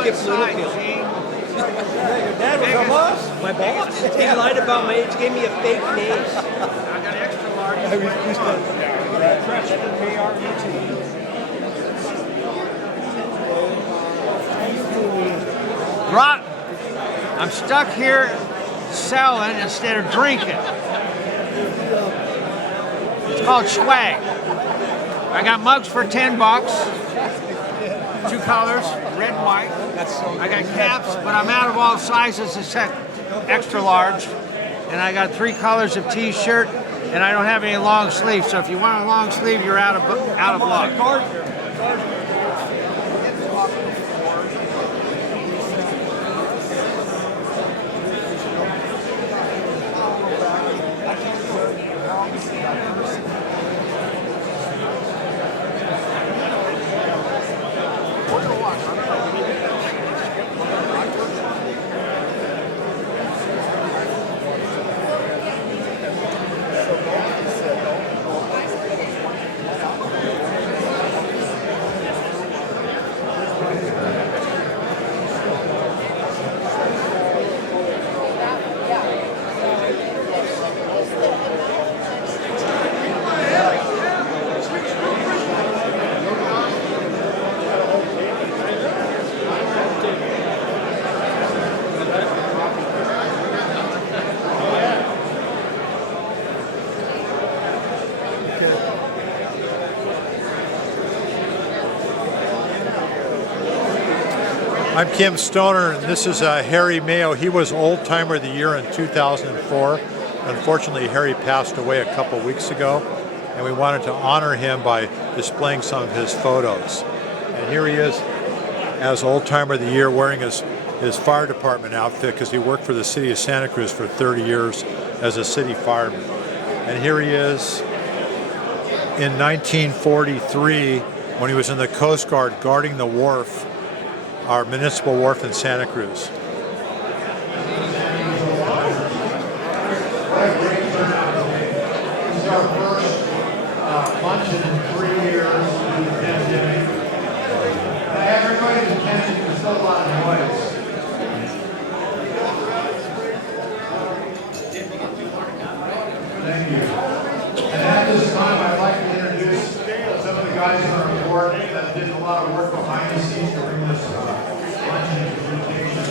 Skip Littlefield. Dad was a boss? My boss. He lied about my age, gave me a fake name. I got extra large. Rot. I'm stuck here selling instead of drinking. It's called swag. I got mugs for $10. 2 colors, red and white. I got caps, but I'm out of all sizes except extra large. And I got 3 colors of t-shirt, and I don't have any long sleeves. So if you want a long sleeve, you're out of luck. I'm Kim Stoner, and this is Harry Mayo. He was Oldtimer of the Year in 2004. Unfortunately, Harry passed away a couple weeks ago, and we wanted to honor him by displaying some of his photos. And here he is as Oldtimer of the Year wearing his fire department outfit because he worked for the city of Santa Cruz for 30 years as a city fireman. And here he is in 1943 when he was in the Coast Guard guarding the wharf, our municipal wharf in Santa Cruz. What a great turnout today. This is our first luncheon in 3 years due to the pandemic. I have everybody's attention, there's still a lot of noise. Thank you. And at this time, I'd like to introduce some of the guys on our board that did a lot of work behind the scenes to bring this luncheon presentation.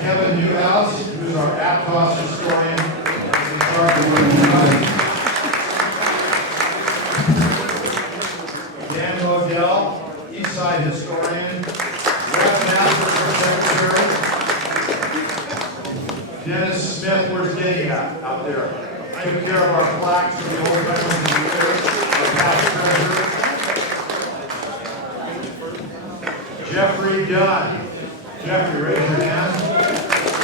Kevin Newhouse, who's our Aptos historian, is in charge of working tonight. Dan Modell, Eastside historian. Wes Master, secretary. Dennis Smith, where's Denny at? Out there. Took care of our plaques for the Oldtimers of the Year, our past treasurer. Jeffrey Dunn. Jeffrey, raise your hand.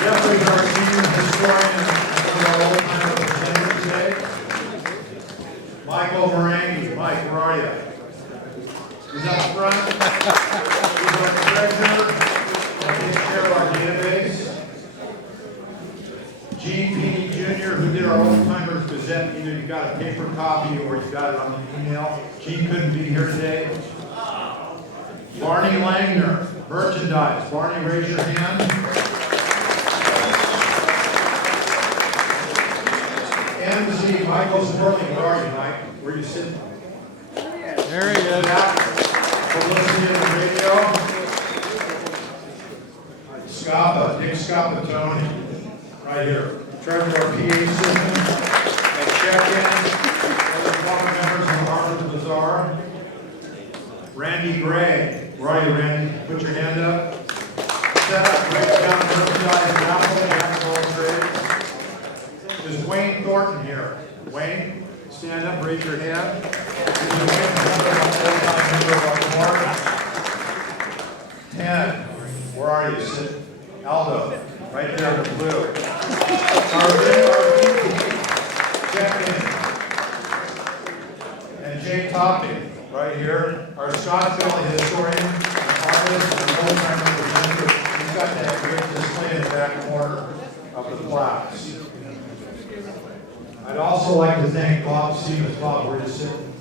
Jeffrey's our senior historian for our Oldtimer presenter today. Michael Morangi. Mike, where are you? He's up front. He's our treasurer. That takes care of our database. Gene Peany Jr., who did our Oldtimers Gazette. Either you got a paper copy or you got it on the email. Gene couldn't be here today. Barney Langner, merchandise. Barney, raise your hand. MC Michael Sperling, where are you, Mike? Where are you sitting? There he is. Publicity of the radio. Scapa, Dick Scapatone, right here. Treasurer of our PA system. And check-in. Other club members from Harvard Bazaar. Randy Gray. Where are you, Randy? Put your hand up. Set up, break down merchandise, raffle, trade. Is Wayne Thornton here? Wayne, stand up, raise your hand. This is Wayne, full-time member of our board. 10. Where are you? Sit. Aldo, right there in the blue. Our VP, check-in. And Jay Topping, right here. Our Scottsdale historian, artist, and Oldtimer presenter. He's got that great display in the back corner of the plaques. I'd also like to thank Bob Stevens. Bob, where you sitting?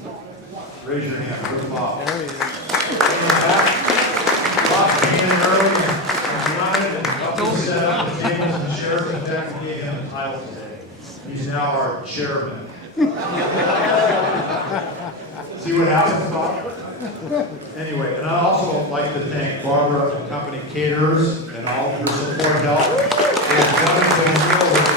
Raise your hand. Where's Bob? There he is. In the back. Bob's being chairman. See what happens, Bob? Anyway, and I'd also like to thank Barbara and Company Caterers and all for support and help. They've done it so well.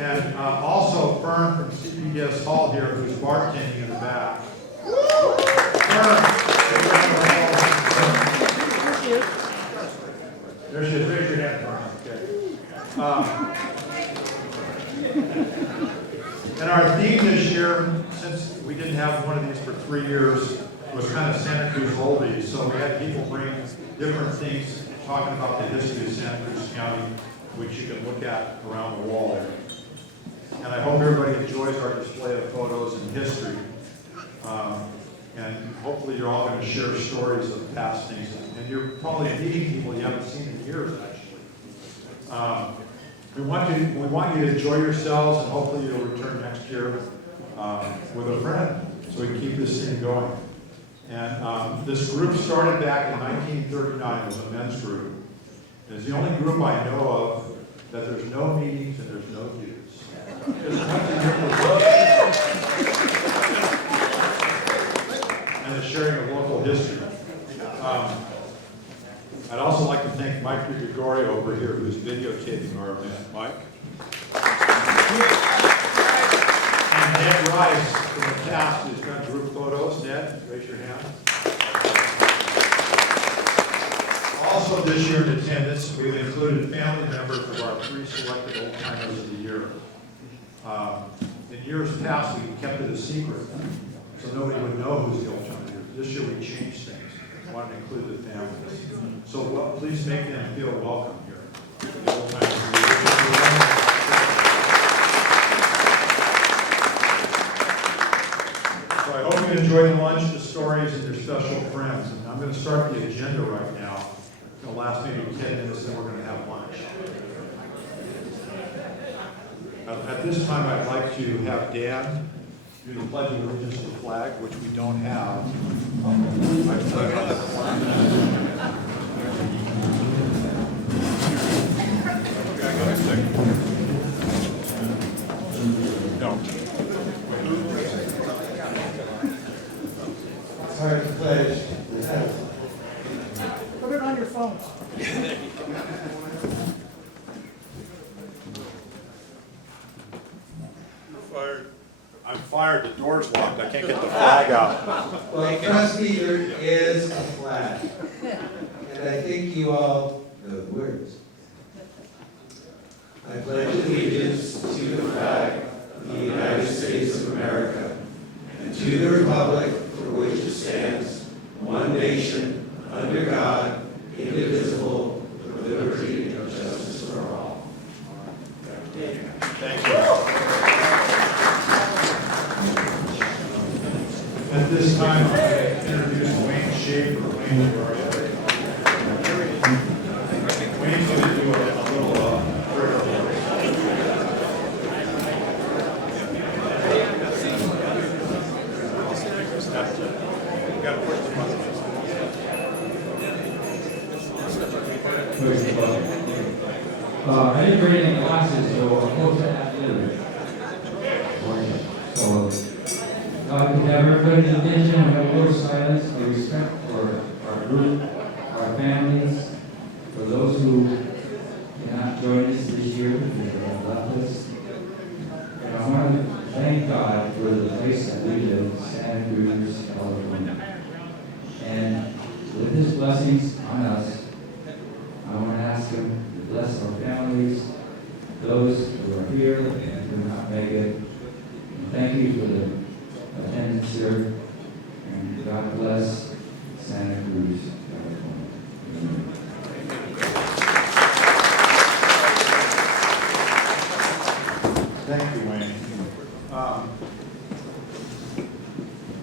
And also Fern from CPS Hall here, who's bartending in the back. Fern. There she is. Raise your hand, Fern. Okay. And our theme this year, since we didn't have one of these for 3 years, was kind of Santa Cruz oldies. So we had people bring different things, talking about the history of Santa Cruz County, which you can look at around the wall. And I hope everybody enjoys our display of photos and history. And hopefully you're all going to share stories of past things. And you're probably meeting people you haven't seen in years, actually. We want you to enjoy yourselves, and hopefully you'll return next year with a friend, so we can keep this thing going. And this group started back in 1939 as a men's group. It's the only group I know of that there's no meetings and there's no dues. And the sharing of local history. I'd also like to thank Mike Gregorio over here, who's videotaping our event. Mike? And Ned Rice from the cast, who's done group photos. Ned, raise your hand. Also this year in attendance, we've included family members of our 3 selected Oldtimers of the year. In years past, we kept it a secret, so nobody would know who's the Oldtimer. This year we changed things. We wanted to include the families. So please make them feel welcome here. The Oldtimers. So I hope you enjoy the lunch, the stories, and your special friends. And I'm going to start the agenda right now. It'll last maybe 10 minutes, then we're going to have lunch. At this time, I'd like to have Dan do the Pledge of Allegiance to the flag, which we don't have. No. Sorry to pledge. Put it on your phone. I'm fired. The door's locked. I can't get the flag out. Well, trustee, there is a flag, and I think you all know the words. I pledge allegiance to the flag of the United States of America, and to the republic for which it stands, one nation, under God, indivisible, with liberty and justice for all. Thank you. At this time, I'm going to introduce Wayne Schaefer. Wayne, where are you? Wayne's going to do a little prayer for us. You got to push the button. I didn't read any classes, so I'm close to ad-lib. So, God, we have everybody's attention and have a little silence for respect for our group, our families, for those who cannot join us this year because they have left us. And I want to thank God for the place that we live, Santa Cruz, California. And with His blessings on us, I want to ask Him to bless our families, those who are here and who not make it. And thank you for the attendance here, and God bless Santa Cruz, California. Amen. Thank you, Wayne.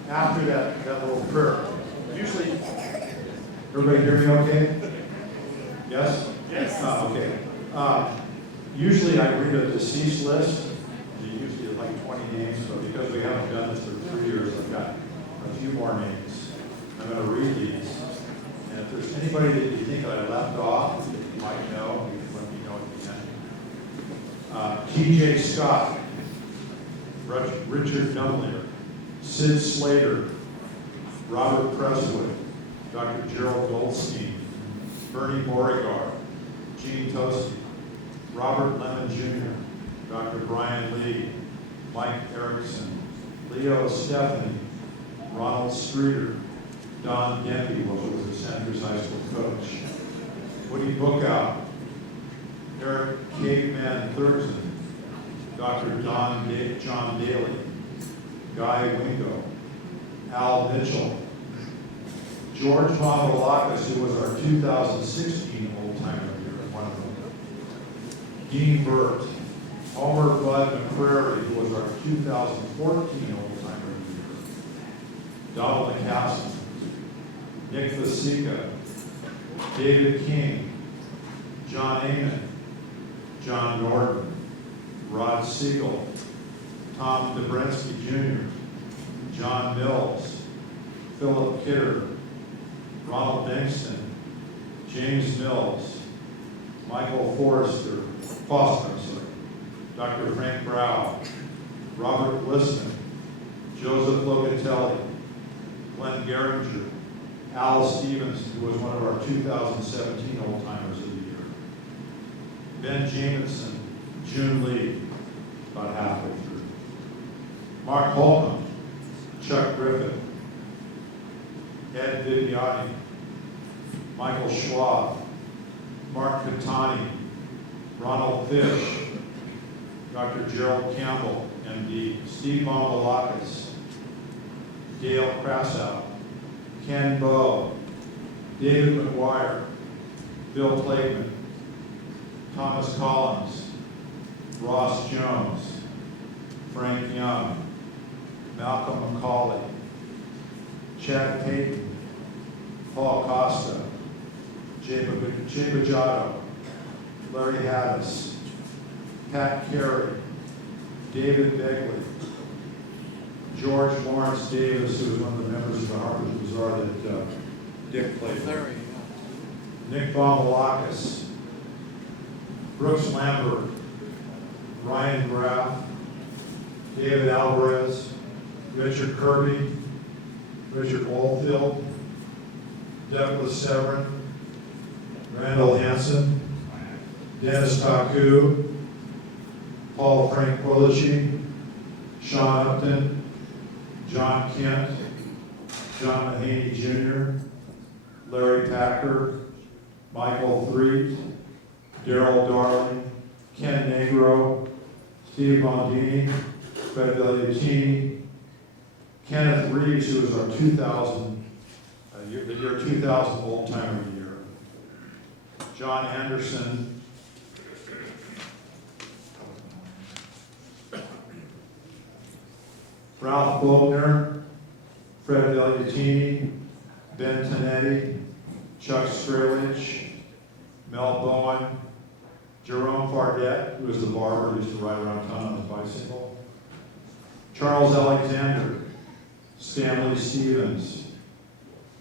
After that little prayer, usually, everybody hear me okay? Yes? Yes. Okay. Usually I read a deceased list. Usually like 20 names, but because we haven't done this for 3 years, I've got a few more names. I'm going to read these. And if there's anybody that you think that I left off, that you might know, you can let me know at the end. T.J. Scott, Richard Dunlear, Sid Slater, Robert Preswood, Dr. Gerald Goldstein, Bernie Beauregard, Gene Toasty, Robert Lemon Jr., Dr. Brian Lee, Mike Erickson, Leo Stephanie, Ronald Streeter, Don Denby, who was the Sanders High School coach, Woody Bookout, Eric Caveman Thurston, Dr. John Daly, Guy Wingo, Al Mitchell, George Mondolakis, who was our 2016 Old-Timer year, one of them, Dean Burt, Homer Bud McCrary, who was our 2014 Old-Timer year, Donald McCaslin, Nick Vasica, David King, John Amon, John Gordon, Rod Siegel, Tom Dobrensky Jr., John Mills, Philip Kidder, Ronald Bankston, James Mills, Michael Foster, Dr. Frank Brow, Robert Listman, Joseph Locatelli, Glenn Geringer, Al Stevens, who was one of our 2017 Old-Timers of the year, Ben Jamison, June Lee, about halfway through, Mark Holcomb, Chuck Griffin, Ed Viviani, Michael Schwab, Mark Catani, Ronald Fish, Dr. Gerald Campbell, MD, Steve Mondolakis, Dale Krasau, Ken Bowe, David McGuire, Bill Plageman, Thomas Collins, Ross Jones, Frank Young, Malcolm McCauley, Chad Payton, Paul Costa, Jay Bajado, Larry Hattis, Pat Carey, David Begley, George Lawrence Davis, who was one of the members of the Harvard Bazaar that Dick played with, Nick Bomalakis, Brooks Lambert, Ryan Graff, David Alvarez, Richard Kirby, Richard Oldfield, Douglas Severin, Randall Hansen, Dennis Taku, Paul Frank Quilici, Sean Upton, John Kent, John Mahaney Jr., Larry Packer, Michael Threet, Daryl Darling, Ken Negro, Steve Bondini, Fred Vigliatini, Kenneth Reeves, who was our the year 2000 Old-Timer of the year, John Anderson, Ralph Bogner, Fred Vigliatini, Ben Tanetti, Chuck Stralich, Mel Bowen, Jerome Fardet, who was the barber who used to ride around town on his bicycle, Charles Alexander, Stanley Stevens,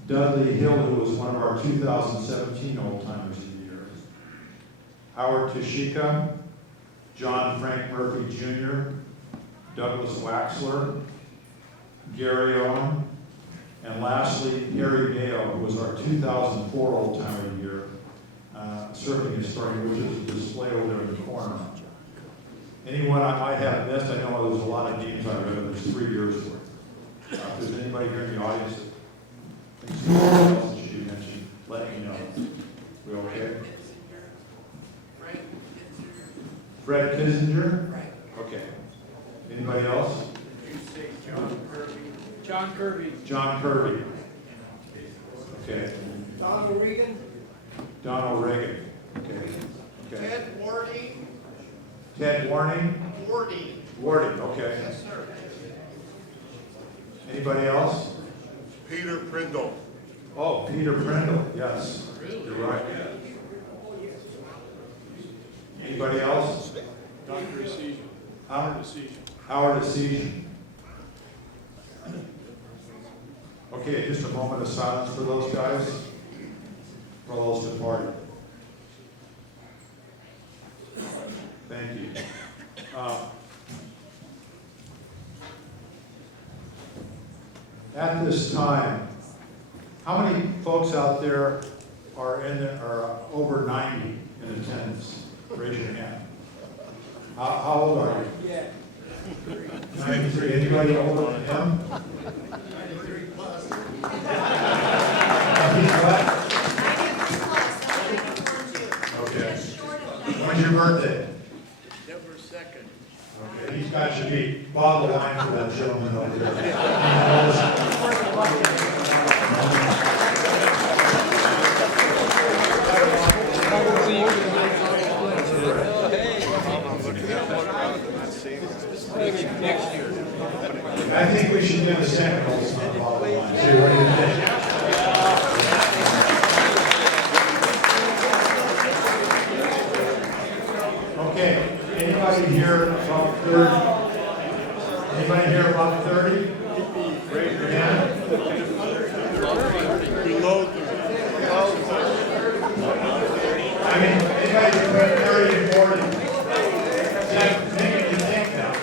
Dudley Hill, who was one of our 2017 Old-Timers of the year, Howard Tashika, John Frank Murphy Jr., Douglas Waxler, Gary Owen, and lastly, Harry Mayo, who was our 2004 Old-Timer of the year, serving his story, which is a display over there in the corner. Anyone I might have missed, I know there was a lot of games I read, there's 3 years worth. If there's anybody here in the audience that thinks something else that should be mentioned, let me know. We okay? Fred Kissinger? Okay. Anybody else? John Kirby. John Kirby. Okay. Donald Regan. Donald Reagan. Okay. Okay. Ted Wardy. Ted Warning? Wardy. Wardy, okay. Yes, sir. Anybody else? Peter Prindle. Oh, Peter Prindle, yes. You're right. Anybody else? Dr. Decision. Howard Decision. Howard Decision. Okay, just a moment of silence for those guys, for those departed. Thank you. At this time, how many folks out there are over 90 in attendance? Raise your hand. How old are you? 93. Anybody older than him? 93 plus. Okay. When's your birthday? December 2nd. Okay, these guys should be bottom of the line for that gentleman over there. I think we should give the second oldest on the bottom of the line. See, what do you think? Okay, anybody here about 30? Anybody here about 30? Raise your hand. Below 30. I mean, anybody between 30 and 40? See, making you think now.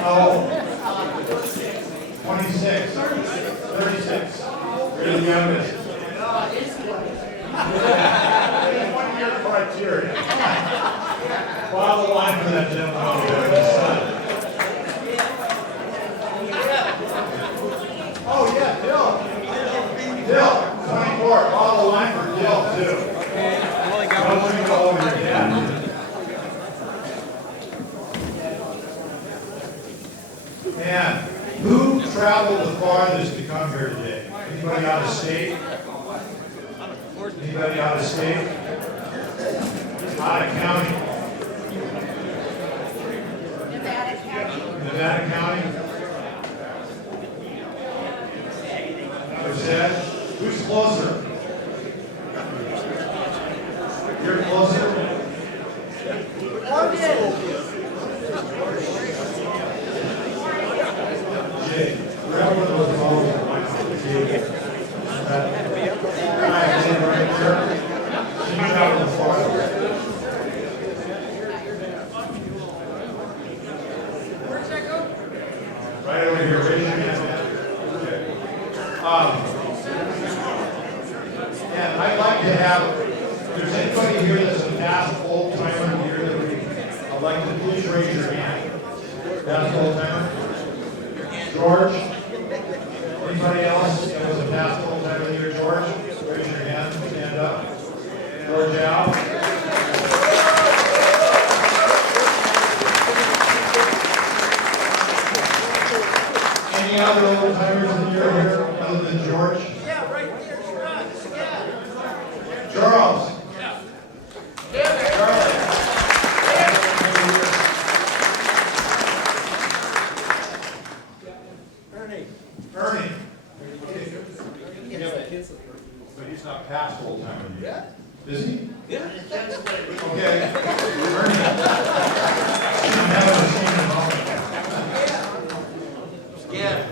How old? 26, 36. You're the youngest. 1-year criteria. Follow the line for that gentleman over there in the sun. Oh, yeah, Dill. Dill, 24. Follow the line for Dill, too. Don't let me go over your dad. And who traveled the farthest to come here today? Anybody out of state? Anybody out of state? Out of county? Nevada County? Who's closer? You're closer? Jay, grab one of those phones and mic on the table. Right there. Can you travel the farthest? Right over here, raise your hand, man. Okay. And I'd like to have, if there's anybody here that's a past old-timer here that I'd like to please raise your hand. Past old-timer? George? Anybody else that was a past old-timer here? George? Raise your hand, stand up. George out. Any other old timers in your here other than George? Yeah, right there, Scott. Yeah. Charles? Yeah. Charlie? Ernie? But he's not past old timer yet. Is he? Yeah. Okay. Ernie? I'm having a senior moment. Yeah.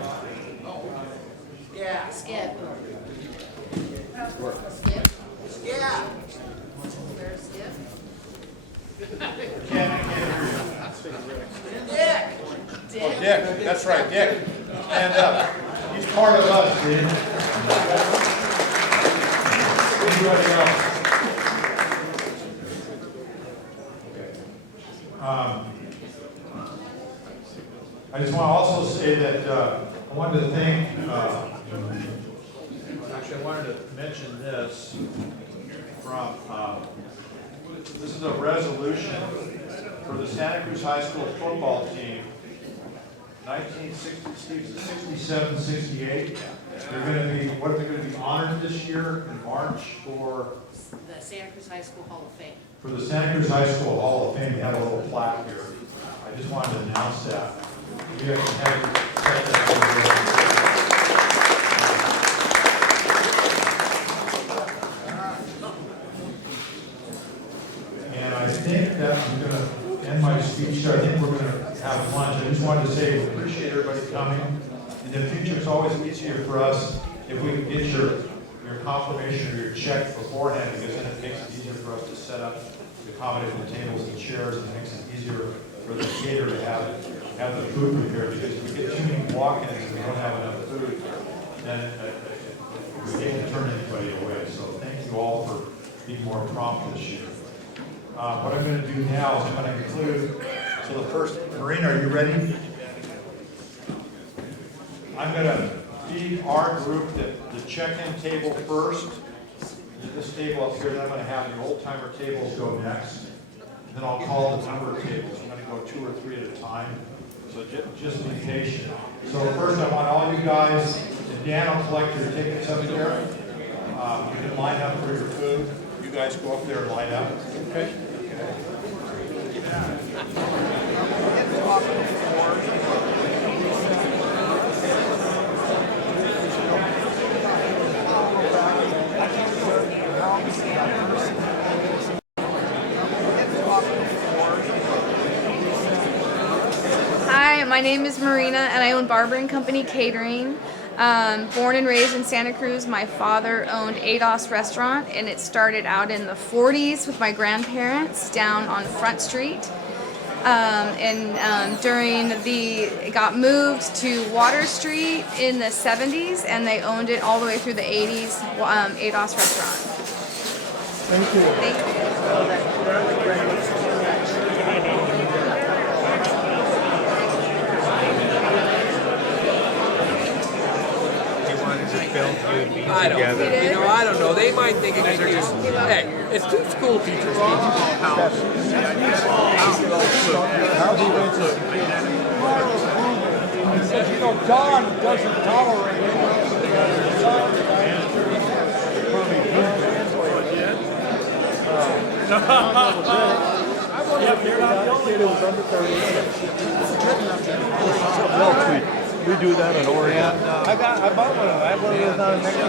Yeah. Skip. Skip. Yeah. Where's Skip? Can't hear you. Dick. Dick. Dick, that's right, Dick. Stand up. He's part of us, dude. Anybody else? I just want to also say that I wanted to thank, actually I wanted to mention this from, this is a resolution for the Santa Cruz High School football team, 1967, 68. They're going to be, what are they going to be honored this year in March for? The Santa Cruz High School Hall of Fame. For the Santa Cruz High School Hall of Fame, they have a little plaque here. I just wanted to announce that. Maybe I can have you set that over there. And I think that I'm going to end my speech there. I think we're going to have lunch. I just wanted to say we appreciate everybody coming. In the future, it's always easier for us if we can get your confirmation or your check beforehand, because then it makes it easier for us to set up accommodate the tables and chairs, and makes it easier for the caterer to have the food prepared, because if we get too many walk-ins and we don't have enough food, then we can't turn anybody away. So thank you all for being more prompt this year. What I'm going to do now is I'm going to include, so the first, Marina, are you ready? I'm going to feed our group the check-in table first. This table up here, then I'm going to have the old-timer tables go next. And then I'll call the number of tables. I'm going to go 2 or 3 at a time. So just be patient. So first I want all you guys, and Dan will collect your tickets up there. You can line up for your food. You guys go up there and line up. Okay. Hi, my name is Marina and I own Barber & Company Catering. Born and raised in Santa Cruz, my father owned ADOS Restaurant, and it started out in the 40s with my grandparents down on Front Street. It got moved to Water Street in the 70s, and they owned it all the way through the 80s, ADOS Restaurant. Thank you. Thank you. I don't know. They might think it could just, hey, it's 2 school teachers teaching how. He says, you know, John doesn't tolerate it. We do that in Oregon. I bought one of them. I had one of those down in Mexico.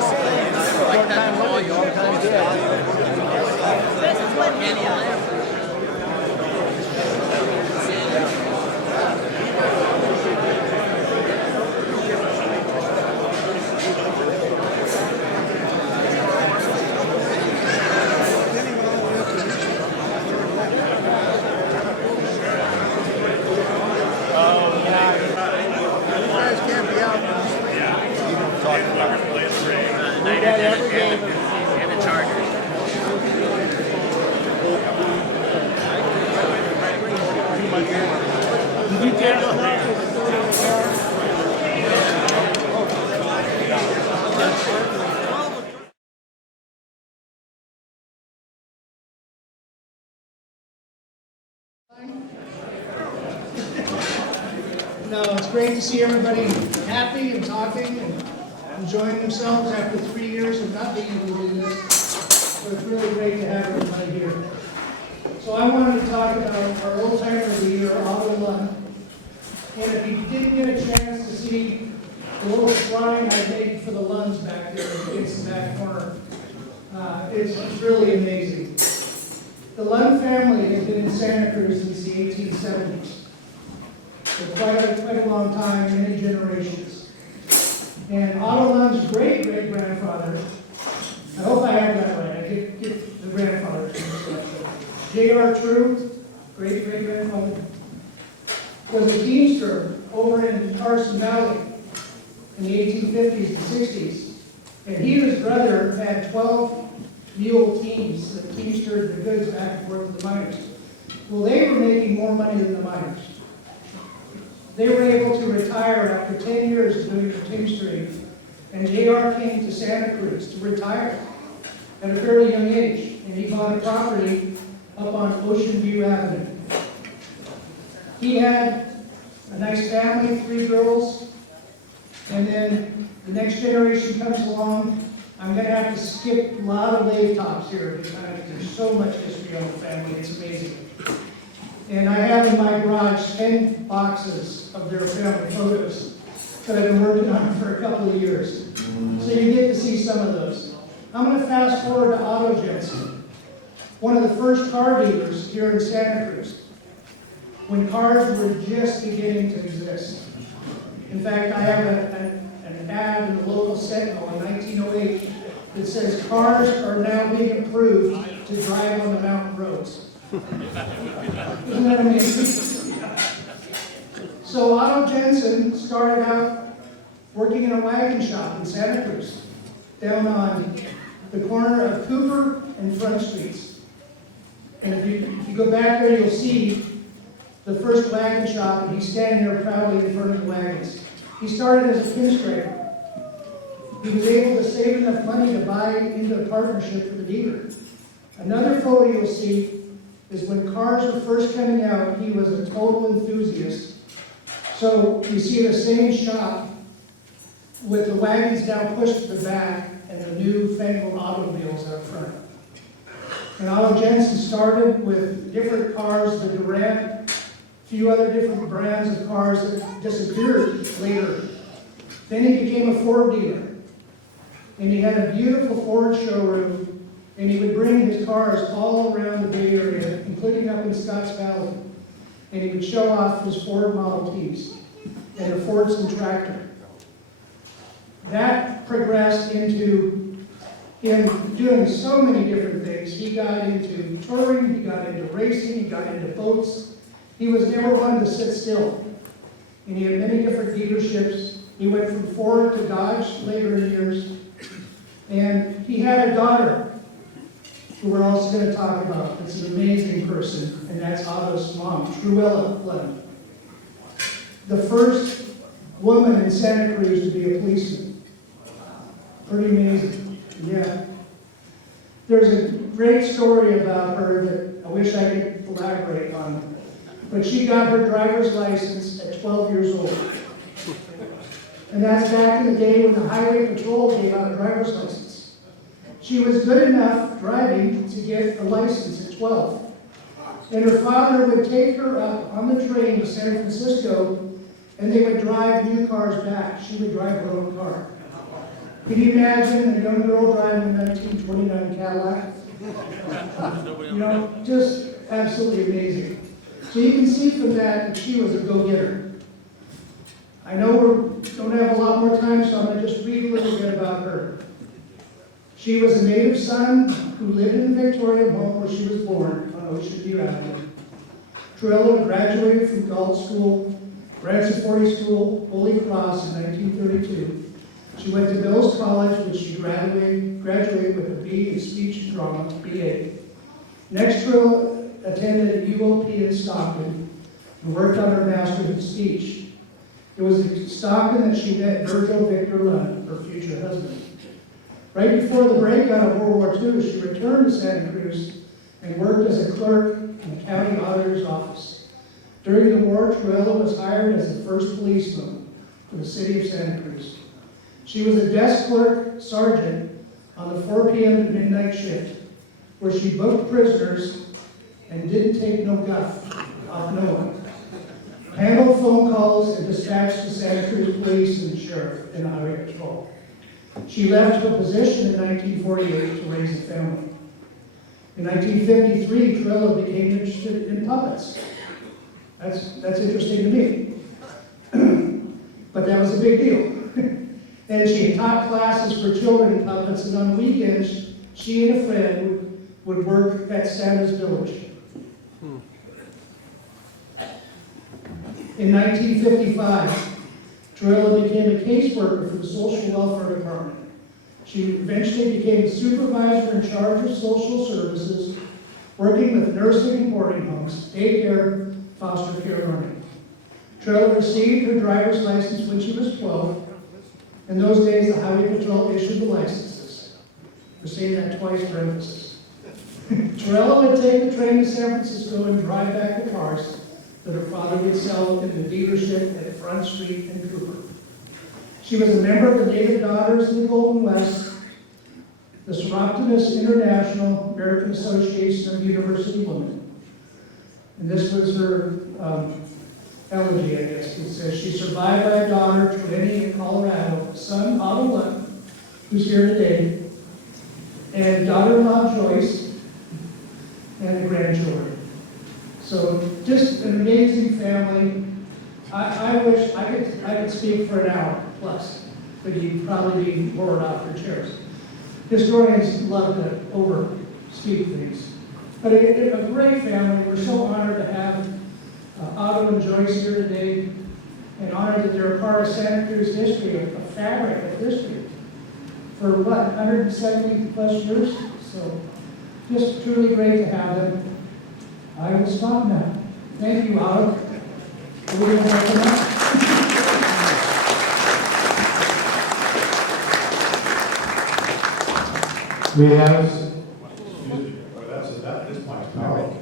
Short time living, long time dead. No, it's great to see everybody happy and talking and enjoying themselves after 3 years of not being able to do this. So it's really great to have everybody here. So I wanted to talk about our old timer of the year, Auto Lund. And if you didn't get a chance to see the little shrine I made for the Lunds back there, it's in the back corner. It's really amazing. The Lund family has been in Santa Cruz since the 1870s. For quite a long time, many generations. And Otto Lund's great-great-grandfather, I hope I have that right, I get the grandfather. J.R. Cruz, great-great-grandfather, was a teamster over in Carson Valley in the 1850s and 60s. And he and his brother had 12 mule teams that teamstered the goods back and forth to the miners. Well, they were making more money than the miners. They were able to retire after 10 years of doing the teamstering, and J.R. came to Santa Cruz to retire at a fairly young age, and he bought a property up on Ocean View Avenue. He had a nice family, 3 girls, and then the next generation comes along. I'm going to have to skip a lot of wave tops here because there's so much history on the family, it's amazing. And I have in my garage 10 boxes of their family photos that I've been working on for a couple of years. So you get to see some of those. I'm going to fast forward to Otto Jensen, one of the first car dealers here in Santa Cruz, when cars were just beginning to exist. In fact, I have an ad in the local Sentinel in 1908 that says cars are now being approved to drive on the mountain roads. Isn't that amazing? So Otto Jensen started out working in a wagon shop in Santa Cruz, down on the corner of Cooper and Front Streets. And if you go back there, you'll see the first wagon shop, and he's standing there proudly in front of the wagons. He started as a pinstriper. He was able to save enough money to buy into a partnership with a dealer. Another photo you'll see is when cars were first coming out, he was a total enthusiast. So you see the same shop with the wagons now pushed to the back and the newfangled automobiles out front. And Otto Jensen started with different cars, the Durant, a few other different brands of cars that disappeared later. Then he became a Ford dealer. And he had a beautiful Ford showroom, and he would bring his cars all around the Bay Area, including up in Scotts Valley. And he would show off his Ford Model Ts and a Fordson tractor. That progressed into him doing so many different things. He got into touring, he got into racing, he got into boats. He was never one to sit still. And he had many different dealerships. He went from Ford to Dodge later in years. And he had a daughter who we're also going to talk about. It's an amazing person, and that's Otto's mom, Truella Lund. The first woman in Santa Cruz to be a policeman. Pretty amazing. Yeah. There's a great story about her that I wish I could elaborate on. But she got her driver's license at 12 years old. And that's back in the day when the Highway Patrol gave out a driver's license. She was good enough driving to get a license at 12. And her father would take her up on the train to San Francisco, and they would drive new cars back. She would drive her own car. Can you imagine a young girl driving a 1929 Cadillac? You know, just absolutely amazing. So you can see from that she was a go-getter. I know we don't have a lot more time, so I'm going to just read a little bit about her. She was a native son who lived in the Victoria home where she was born on Ocean View Avenue. Truella graduated from Galt School, Branson 40 School, Holy Cross in 1932. She went to Mills College, which she graduated with a B in Speech and Drama, BA. Next, Truella attended UOP in Stockton and worked on her Master's in Speech. It was in Stockton that she met Virgil Victor Lund, her future husband. Right before the breakout of World War II, she returned to Santa Cruz and worked as a clerk in the county auditor's office. During the war, Truella was hired as the first policeman for the city of Santa Cruz. She was a desk clerk sergeant on the 4 p.m. to midnight shift, where she booked prisoners and didn't take no guff off no one. Handled phone calls and dispatched the Santa Cruz police and the sheriff and the highway patrol. She left her position in 1948 to raise a family. In 1953, Truella became interested in puppets. That's interesting to me. But that was a big deal. And she taught classes for children in puppets, and on weekends, she and a friend would work at Santa's Village. In 1955, Truella became a caseworker for the Social Welfare Department. She eventually became a supervisor in charge of social services, working with nursing and boarding homes, daycare, foster care learning. Truella received her driver's license when she was 12. In those days, the Highway Patrol issued the licenses. We're saying that twice for emphasis. Truella would take the train to San Francisco and drive back the cars that her father would sell in the dealership at Front Street and Cooper. She was a member of the Native Daughters of the Golden West, the Seroptimus International American Association of University Women. And this was her elegy, I guess. It says, she survived by a daughter, Trinity in Colorado, son, Otto Lund, who's here today, and daughter-in-law, Joyce, and the grandchildren. So just an amazing family. I wish I could speak for an hour plus, but you'd probably be bored off your chairs. Historians love to over-speak things. But a great family. We're so honored to have Otto and Joyce here today, and honored that they're a part of Santa Cruz history, a fabric of history, for what, 170 plus years? So just truly great to have them. I will stop now. Thank you, Otto. We're going to wrap it up. We have, this mic's powerful.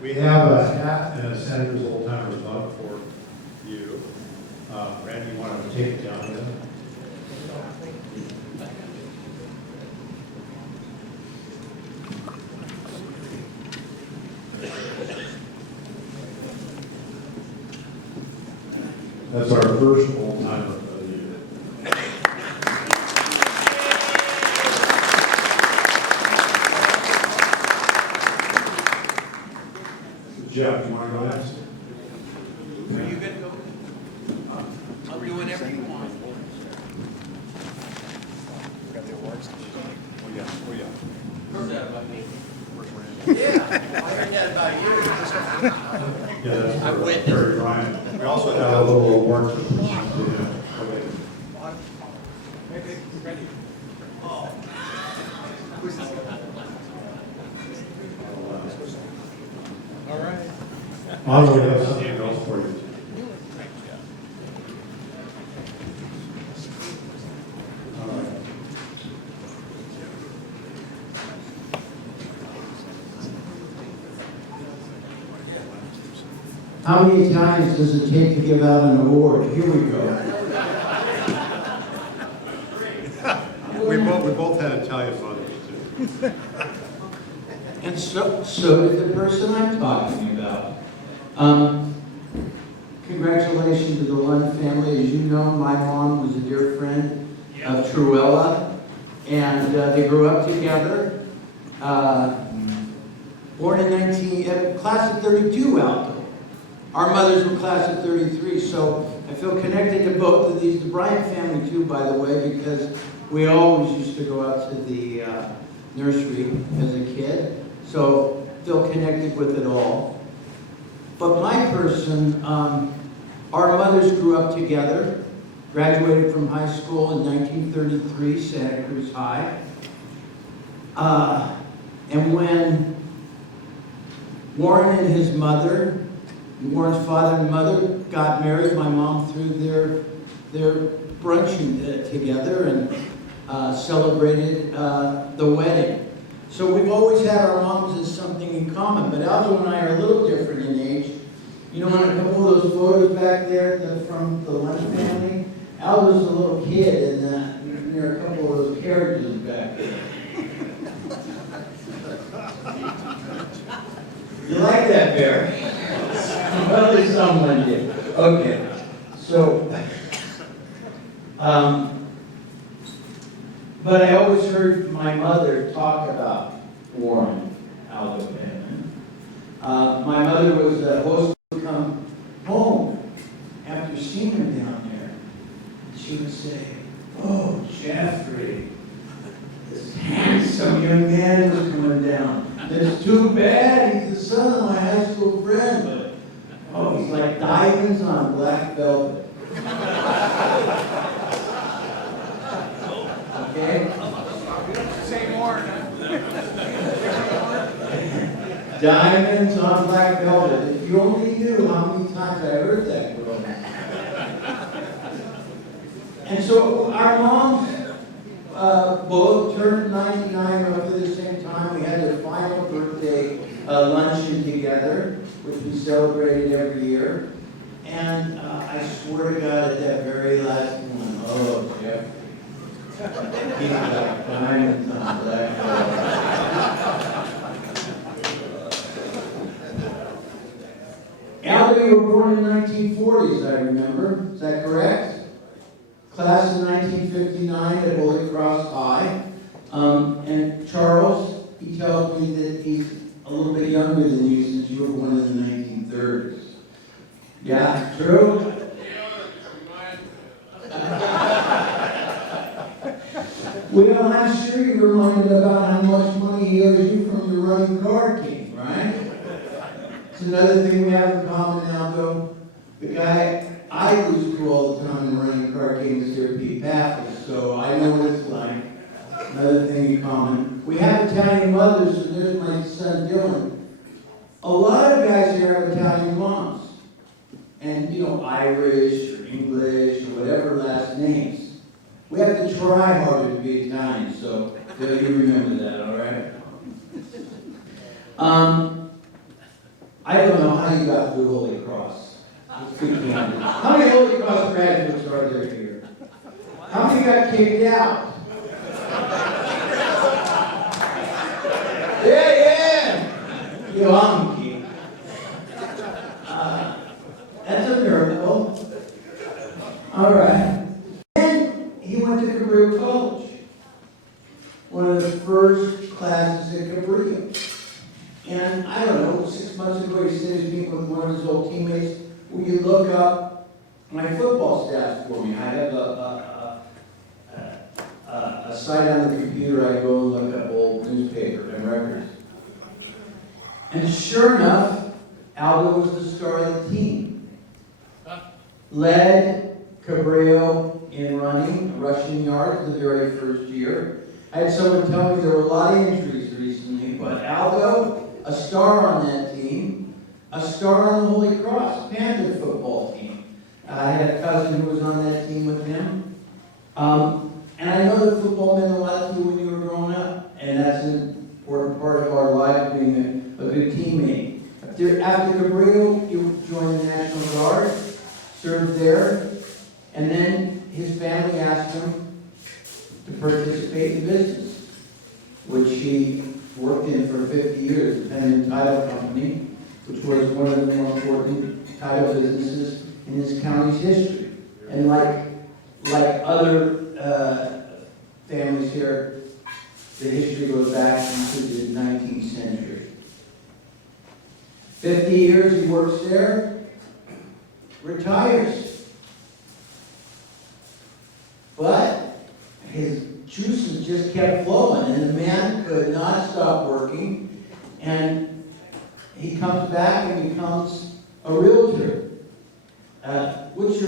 We have a hat and a Senator's Oldtimers mug for you. Randy, you want to take it down with him? That's our first Oldtimer of the year. Jeff, you want to go next? Where are you gonna go? I'll do whatever you want. Got the awards. Oh yeah. Heard that about me. Yeah, I heard that about you. Yeah, that's I for witnessed. Terry Ryan. We also have a little award to present to him. Okay. All right. Otto, we have something else for you. All right. How many times does it take to give out an award? Here we go. We both had Italian mothers too. And so did the person I'm talking about. Congratulations to the Lund family. As you know, my mom was a dear friend of Truella, and they grew up together. Born in class of 32, Alto. Our mothers were class of 33, so I feel connected to both of these. The Bryant family too, by the way, because we always used to go out to the nursery as a kid, so feel connected with it all. But my person, our mothers grew up together, graduated from high school in 1933, Santa Cruz High. And when Warren and his mother, Warren's father and mother got married, my mom threw their brunch together and celebrated the wedding. So we've always had our moms as something in common, but Aldo and I are a little different in age. You know, in a couple of those photos back there from the Lunch family, Aldo's a little kid, and there are a couple of those carriages back there. You like that, Bear? Well, there's someone did. Okay, so, but I always heard my mother talk about Warren, Aldo Bannon. My mother was a host who would come home after seeing him down there. She would say, "Oh, Jeffrey, this handsome young man was coming down. It's too bad, he's the son of my high school friend, but oh, he's like diamonds on black velvet." Okay? Say more. Diamonds on black velvet. If you only knew how many times I heard that growing up. And so our moms both turned 99 roughly the same time. We had their final birthday luncheon together, which we celebrated every year. And I swear to God, at that very last one, oh, Jeffrey, he's like diamonds on black velvet. Aldo, you were born in the 1940s, I remember. Is that correct? Class in 1959 at Holy Cross High. And Charles, he tells me that he's a little bit younger than you since you were born in the 1930s. Yeah, true? Well, I'm sure you're reminded about how much money he owes you from your running card game, right? It's another thing we have in common now, though. The guy I lose to all the time in running card games here, Pete Pappas, so I know what it's like. Another thing in common. We have Italian mothers, and there's my son Dylan. A lot of guys here have Italian moms. And, you know, Irish or English or whatever last names. We have to try harder to be Italian, so you remember that, all right? I don't know how you got through Holy Cross. How many Holy Cross graduates are there here? How many got kicked out? Yeah! You monkey. That's a miracle. All right. Then he went to Cabrillo College. One of the first classes at Cabrillo. And I don't know, 6 months ago he said he was meeting with one of his old teammates. Will you look up my football stats for me? I have a site on the computer. I go and look up old newspaper and records. And sure enough, Aldo was the star of the team. Led Cabrillo in running, rushing yards the very first year. I had someone tell me there were a lot of injuries recently, but Aldo, a star on that team, a star on the Holy Cross Panther football team. I had a cousin who was on that team with him. And I know that football meant a lot to you when you were growing up, and that's an important part of our life, being a good teammate. After Cabrillo, you joined the National Guard, served there, and then his family asked him to participate in business, which he worked in for 50 years, the Penn Title Company, which was one of the more important title businesses in his county's history. And like other families here, the history goes back into the 19th century. 50 years he works there, retires. But his juices just kept flowing, and the man could not stop working. And he comes back and becomes a realtor. What's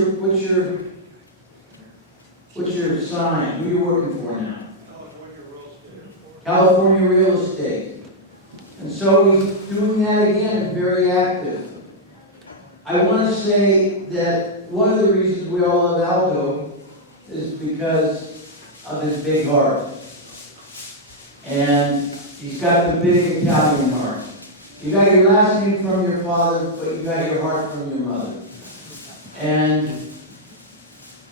your sign? Who are you working for now? California Real Estate. And so he's doing that again and very active. I want to say that one of the reasons we all love Aldo is because of his big heart. And he's got the big Italian heart. You got your last name from your father, but you got your heart from your mother. And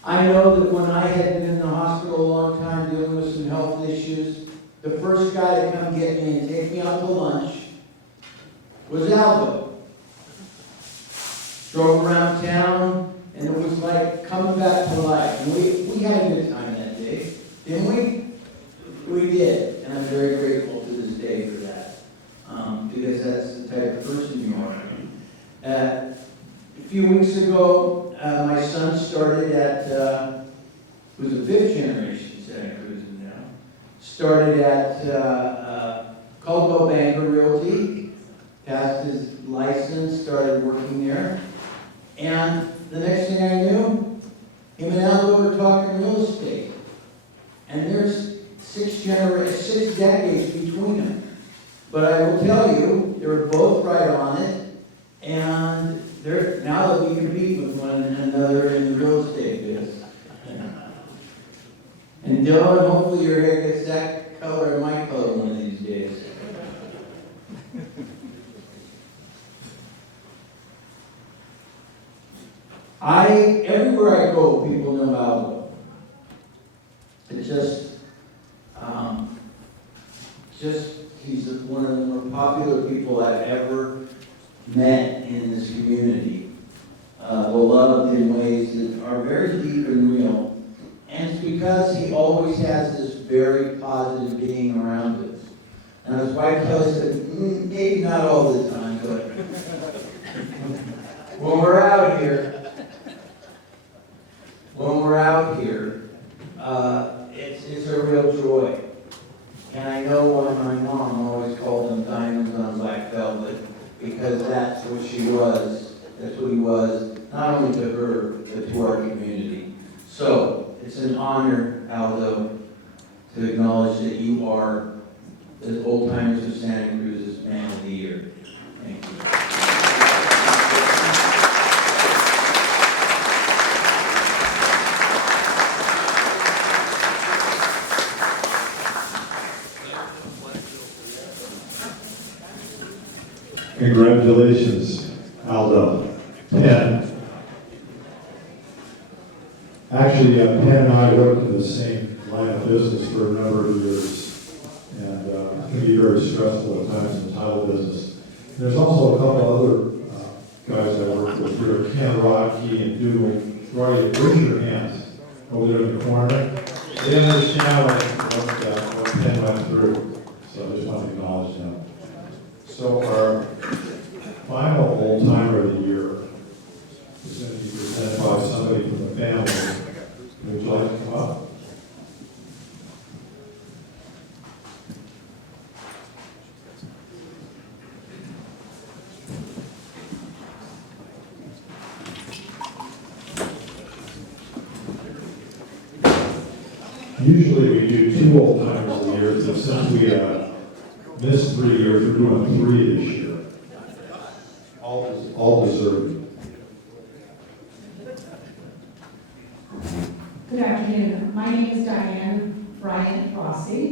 I know that when I had been in the hospital a long time dealing with some health issues, the first guy to come get me and take me out to lunch was Aldo. Drove around town, and it was like coming back to life. And we had a good time that day, didn't we? We did, and I'm very grateful to this day for that, because that's the type of person you are. A few weeks ago, my son started at, it was a 5th generation Santa Cruz now, started at Caldwell Banker Realty, passed his license, started working there, and the next thing I knew, him and Aldo were talking real estate. And there's 6 decades between them. But I will tell you, they were both right on it, and now that we compete with one another in the real estate business. And Dylan, hopefully your hair gets that color and my color one of these days. Everywhere I go, people know Aldo. It's he's one of the more popular people I've ever met in this community. Beloved in ways that are very deep and real. And it's because he always has this very positive being around us. And his wife tells him, maybe not all the time, but when we're out here, it's a real joy. And I know why my mom always called them diamonds on black velvet, because that's what she was, that's what he was, not only to her, but to our community. So, it's an honor, Aldo, to acknowledge that you are the Oldtimers of Santa Cruz's Man of the Year. Thank you. Congratulations, Aldo. Penn. Actually, Penn and I worked in the same line of business for a number of years, and it can be very stressful at times in the title business. There's also a couple other guys I work with here, Ken Rocky and Doodle. Rocky, raise your hands over there in the corner. They understand what Penn went through, so I just want to acknowledge them. So our final old-timer of the year is going to be presented by somebody from the family. Would you like to come up? Usually we do 2 old-timers a year, but since we missed 3 years, we're doing 3 this year. All deserved. Good afternoon. My name is Diane Bryant Rossi.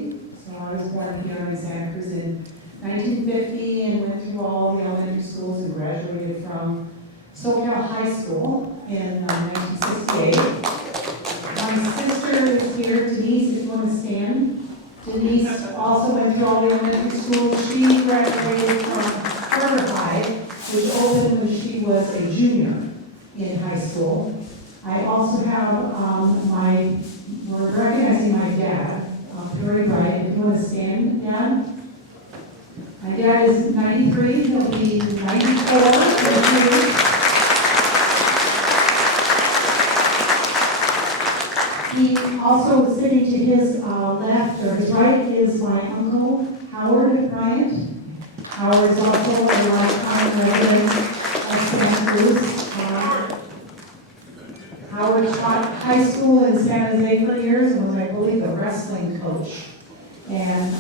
So I was born here in Santa Cruz in 1950 and went through all the elementary schools and graduated from SoCal High School in 1968. My sister is here, Denise, if you want to stand. Denise also went through all the elementary schools. She graduated from Harvard High, which opened when she was a junior in high school. I also have we're recognizing my dad, Perry Bright. If you want to stand, Dad. My dad is 93, he'll be 94 in 2 weeks. He also sitting to his left, or his right, is my uncle, Howard Bryant. Howard is also a lifetime resident of Santa Cruz. Howard taught high school in San Jose for years and was, I believe, a wrestling coach. And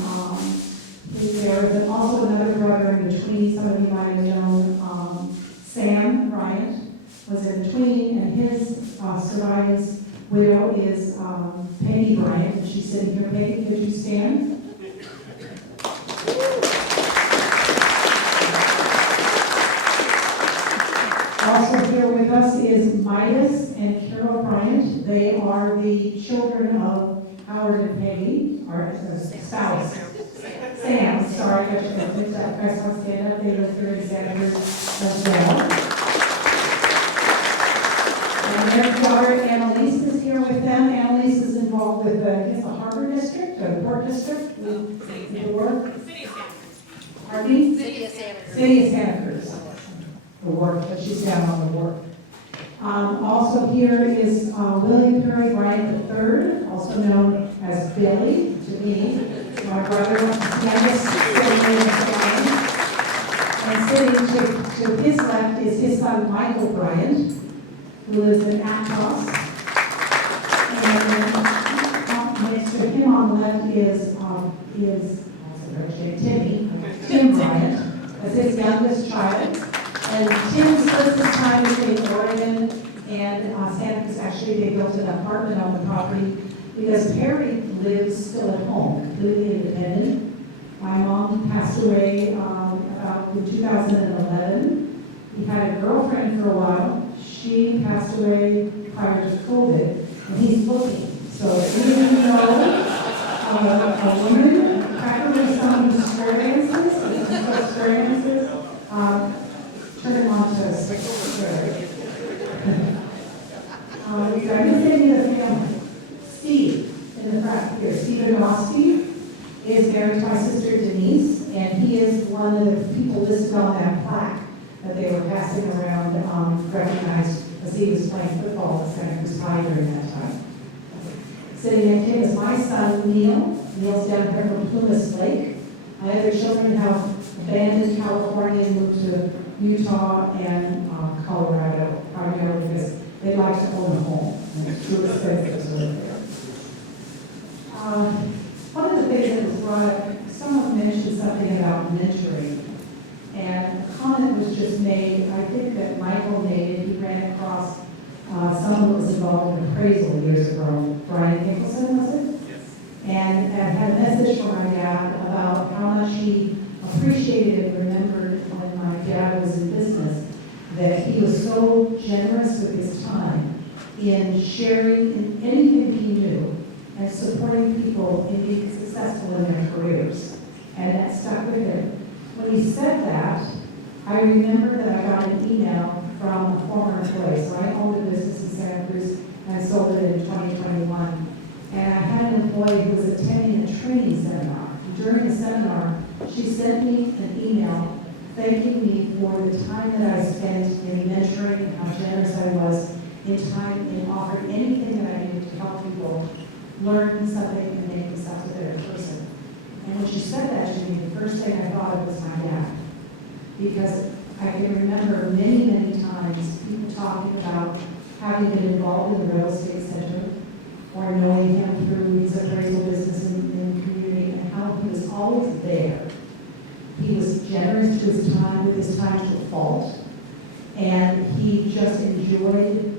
there was also another brother in between. Some of you might have known Sam Bryant was in between, and his surviving widow is Peggy Bryant. And she's sitting here. Peggy, could you stand? Also here with us is Midas and Carol Bryant. They are the children of Howard and Peggy, our spouse. Sam, sorry, I should have picked up. Guys want to stand up? They live here in Santa Cruz as well. And their daughter Annalise is here with them. Annalise is involved with, I guess, the Harbor District, or the Port District, with the work. Pardon me? City of Santa Cruz. City of Santa Cruz. The work, but she's down on the work. Also here is William Perry Bryant III, also known as Billy to me, my brother, youngest family. And sitting to his left is his son Michael Bryant, who lives in Atos. And next to him on the left is Tim Bryant, as his youngest child. And Tim spent his time between Oregon and Santa Cruz. Actually, they built an apartment on the property because Perry lives still at home, completely independent. My mom passed away about in 2011. He had a girlfriend for a while. She passed away prior to COVID, and he's looking. So even though a woman, practically someone who experiences, turn him on to secretary. I'm going to say to the family, Steve, in the front here, Stephen Roski is married to my sister Denise, and he is one of the people listed on that plaque that they were passing around, recognized as he was playing football at Santa Cruz High during that time. Sitting next to him is my son, Neil. Neil's down here from Plumas Lake. My other children have abandoned California and moved to Utah and Colorado, primarily because they'd like to own a home. And it's too expensive to live there. One of the things that was brought up, someone mentioned something about mentoring. And a comment was just made, I think that Michael made it. He ran across someone who was involved in appraisal years ago. Brian Nicholson, was it? Yes. And had a message from my dad about how much he appreciated and remembered when my dad was in business, that he was so generous with his time in sharing in anything he knew and supporting people in being successful in their careers. And that stuck with him. When he said that, I remember that I got an email from a former employee. So I owned a business in Santa Cruz and sold it in 2021. And I had an employee who was attending a training seminar. During the seminar, she sent me an email thanking me for the time that I spent in mentoring and how generous I was in time in offering anything that I needed to help people learn something and make themselves a better person. And when she said that to me, the first thing I thought of was my dad. Because I can remember many, many times people talking about having been involved in the real estate center or knowing him through his appraisal business in the community and how he was always there. He was generous to his time, with his time to a fault. And he just enjoyed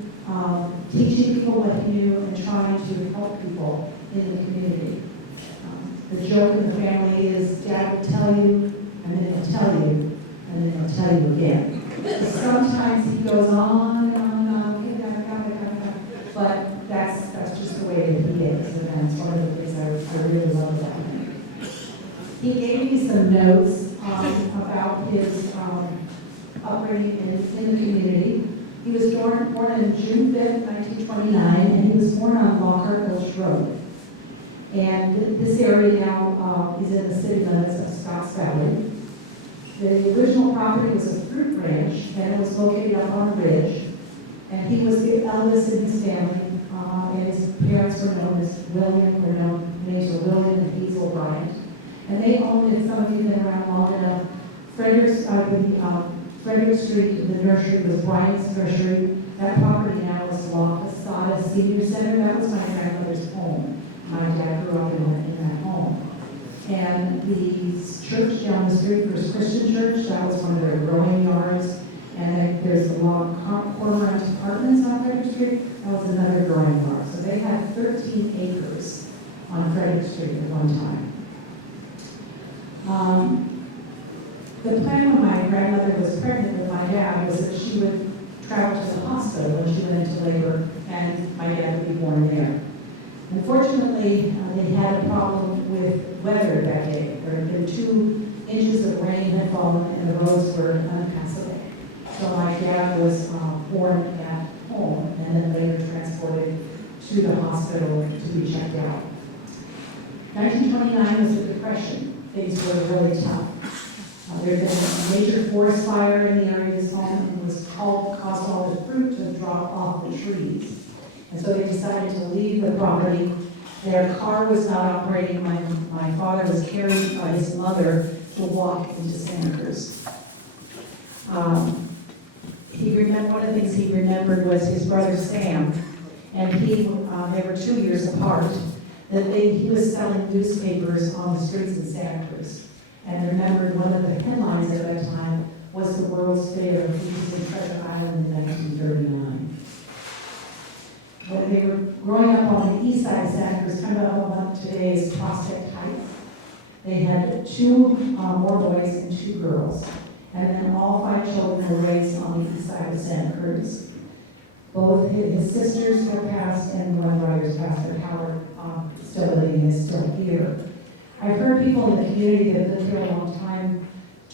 teaching people what he knew and trying to help people in the community. The joke in the family is Dad will tell you, and then he'll tell you, and then he'll tell you again. Sometimes he goes on and on and on, but that's just the way that he is, and that's one of the things I really love about him. He gave me some notes about his upbringing in the community. He was born on June 5th, 1929, and he was born on Lockhart Gulch Road. And this area now is in the city limits of Scotts Valley. The original property was a fruit ranch, and it was located up on a ridge. And he was the eldest in his family, and his parents were known as names were William and Hazel Bryant. And they owned, if some of you have been around long enough, Frederick Street, the nursery was Bryant's Nursery. That property now is La Posada Senior Center. That was my grandmother's home. My dad grew up in that home. And the church down the street, First Christian Church, that was one of their growing yards. And then there's a long cormorant apartments on Frederick Street. That was another growing yard. So they had 13 acres on Frederick Street at one time. The plan when my grandmother was pregnant with my dad was that she would travel to the hospital when she went into labor, and my dad would be born there. Unfortunately, they had a problem with weather that day. There had been 2 inches of rain had fallen, and the roads were unpassable. So my dad was born at home, and then later transported to the hospital to be checked out. 1929 was the Depression. Things were really tough. There had been a major forest fire in the area of his home, and was caused all the fruit to drop off the trees. And so they decided to leave the property. Their car was not operating. My father was carried by his mother to walk into Santa Cruz. One of the things he remembered was his brother Sam, and they were 2 years apart. That he was selling newspapers on the streets in Santa Cruz. And remembered one of the headlines at that time was the World's Fair of Houston Treasure Island in 1939. When they were growing up on the east side of Santa Cruz, kind of up on today's Prospect Heights, they had 2 more boys and 2 girls. And then all 5 children were raised on the east side of Santa Cruz. Both his sisters have passed, and one brother's passed, but Howard, still living, is still here. I've heard people in the community that lived here a long time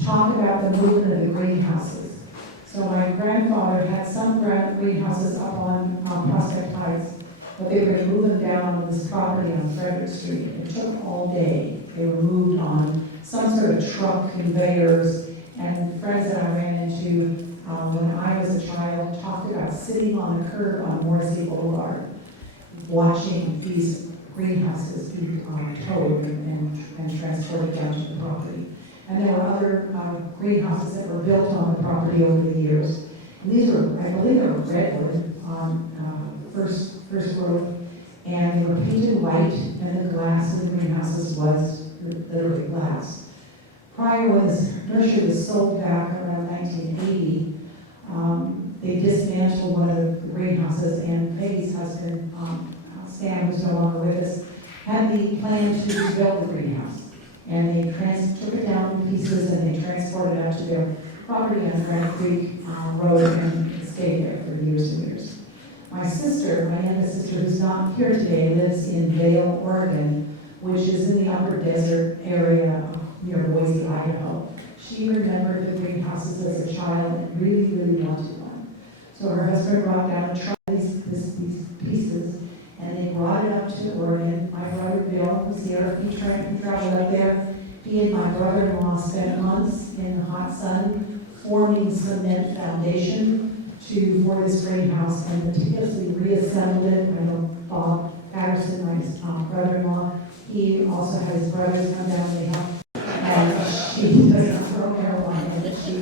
talk about the movement of the greenhouses. So my grandfather had some greenhouses up on Prospect Heights, but they were going to move them down on this property on Frederick Street. It took all day. They were moved on some sort of truck conveyors, and friends that I ran into when I was a child talked about sitting on the curb on Morrissey Boulevard, watching these greenhouses be towed and transported down to the property. And there were other greenhouses that were built on the property over the years. And these were, I believe they were redwood on first growth, and they were painted white, and the glass in the greenhouses was literally glass. Prior when this nursery was sold back around 1980, they dismantled one of the greenhouses, and Faye's husband, Stan, who's no longer with us, had the plan to rebuild the greenhouse. And they took it down in pieces and they transported it out to their property on Granite Creek Road, and it stayed there for years and years. My sister, my youngest sister, who's not here today, lives in Vail, Oregon, which is in the upper desert area near Boise, Idaho. She remembered the greenhouses as a child and really, really wanted one. So her husband brought down a truck these pieces, and they brought it up to Oregon. My brother Bill was there. He traveled up there. He and my brother-in-law spent months in the hot sun forming cement foundation for this greenhouse, and meticulously reassembled it. I know Bob Patterson, my brother-in-law, he also had his brothers come down and help. And she doesn't grow marijuana, but she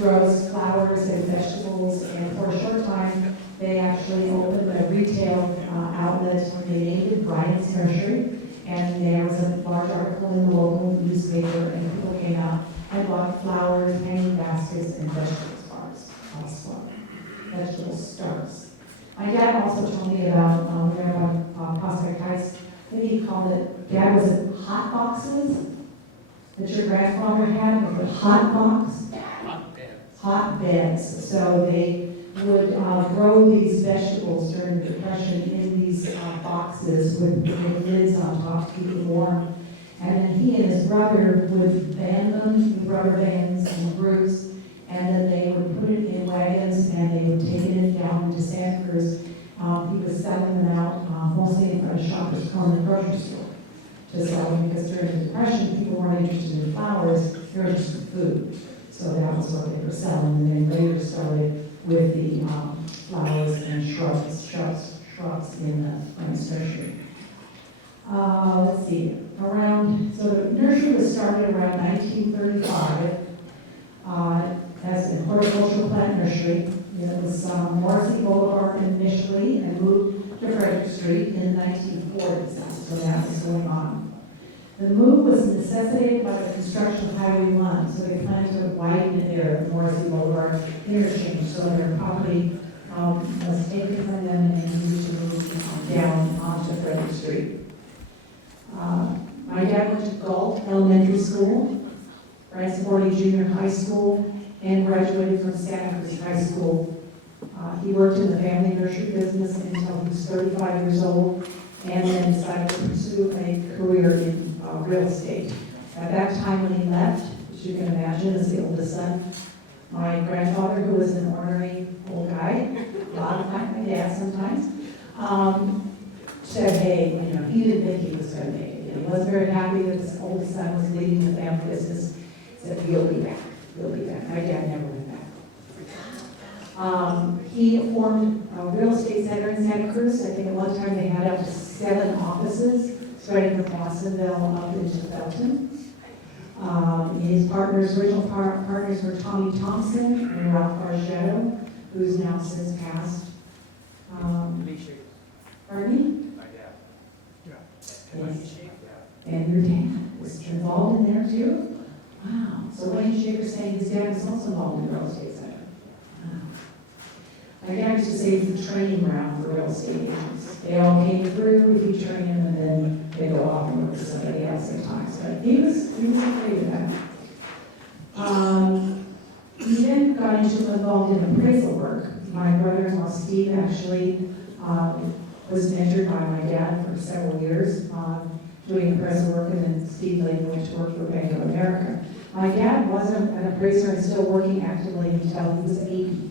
grows flowers and vegetables, and for a short time, they actually opened a retail outlet where they named it Bryant's Nursery, and there was a large article in the local newspaper, and people came out and bought flowers, hanging baskets, and vegetable stars. My dad also told me about, we were on Prospect Heights, maybe he called it, Dad, was it hot boxes that your grandfather had, with the hot box? Hot beds. So they would grow these vegetables during the Depression in these boxes with lids on top to keep them warm. And then he and his brother would band them in rubber bands and groups, and then they would put it in wagons and they would take it down into Santa Cruz. He was selling them out mostly in front of Shoppers Corner grocery store to sell them, because during the Depression people weren't interested in flowers, they were interested in food. So that was what they were selling, and then later started with the flowers and shrubs in the Frank's nursery. Let's see, so the nursery was started around 1935 as a horticultural plant nursery. It was Morrissey Boulevard initially, and moved to Frederick Street in the 1940s. That's when that was going on. The move was necessitated by the construction of Highway 1, so they planned to widen it there at Morrissey Boulevard interchange, so their property was taken from them and used to move down onto Frederick Street. My dad went to Galt Elementary School, Francis Forty Junior High School, and graduated from Santa Cruz High School. He worked in the family nursery business until he was 35 years old, and then decided to pursue a career in real estate. At that time when he left, as you can imagine, as the oldest son, my grandfather, who was an ornery old guy, a lot of like my dad sometimes, said, hey, he didn't think he was going to make it. He wasn't very happy that his oldest son was leading the family business. He said, you'll be back. You'll be back. My dad never went back. He formed a real estate center in Santa Cruz. I think at one time they had up to 7 offices, spreading from Watsonville up into Felton. His original partners were Tommy Thompson and Ralph Bargetto, who's now since passed. Pardon me? My dad. Yes. And your dad was involved in there too? Wow. So Wayne Shaker's saying his dad was also involved in the real estate center. Wow. My dad used to say it's the training ground for real estate agents. They all came through, we train them, and then they go off and work for somebody else sometimes. But he was afraid of that. He then got involved in appraisal work. My brother-in-law Steve actually was mentored by my dad for several years doing appraisal work, and then Steve later went to work for Bank of America. My dad wasn't an appraiser and still working actively until he was 80.